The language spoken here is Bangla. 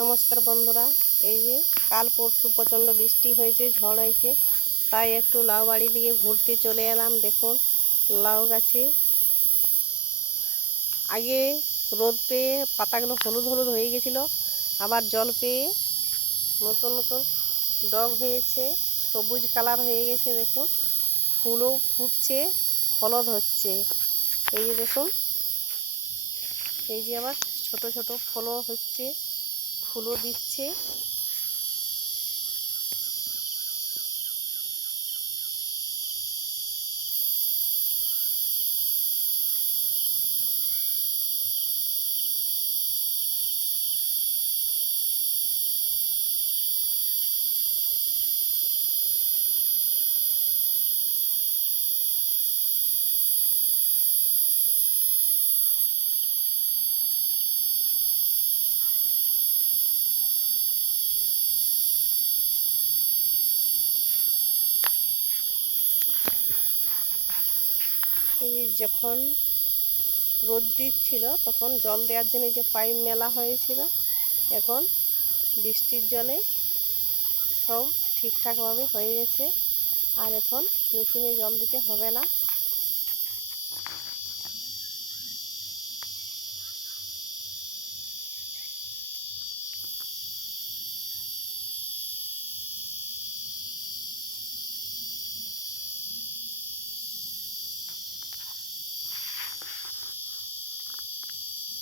নমস্কার বন্ধুরা, এই যে কাল পরশু প্রচণ্ড বৃষ্টি হয়েছে, ঝড় হয়েছে, তাই একটু লাউ বাড়ির দিকে ঘুরতে চলে এলাম। দেখুন লাউ গাছে আগে রোদ পেয়ে পাতাগুলো হলুদ হলুদ হয়ে গেছিলো, আবার জল পেয়ে নতুন নতুন ডগ হয়েছে, সবুজ কালার হয়ে গেছে। দেখুন ফুলও ফুটছে, ফলও ধরছে। এই যে দেখুন, এই যে আবার ছোট ছোট ফলও হচ্ছে, ফুলও দিচ্ছে। এই যে যখন রোদ দিচ্ছিল তখন জল দেওয়ার জন্য যে পাইপ মেলা হয়েছিল, এখন বৃষ্টির জলে সব ঠিকঠাকভাবে হয়ে গেছে, আর এখন মেশিনে জল দিতে হবে না।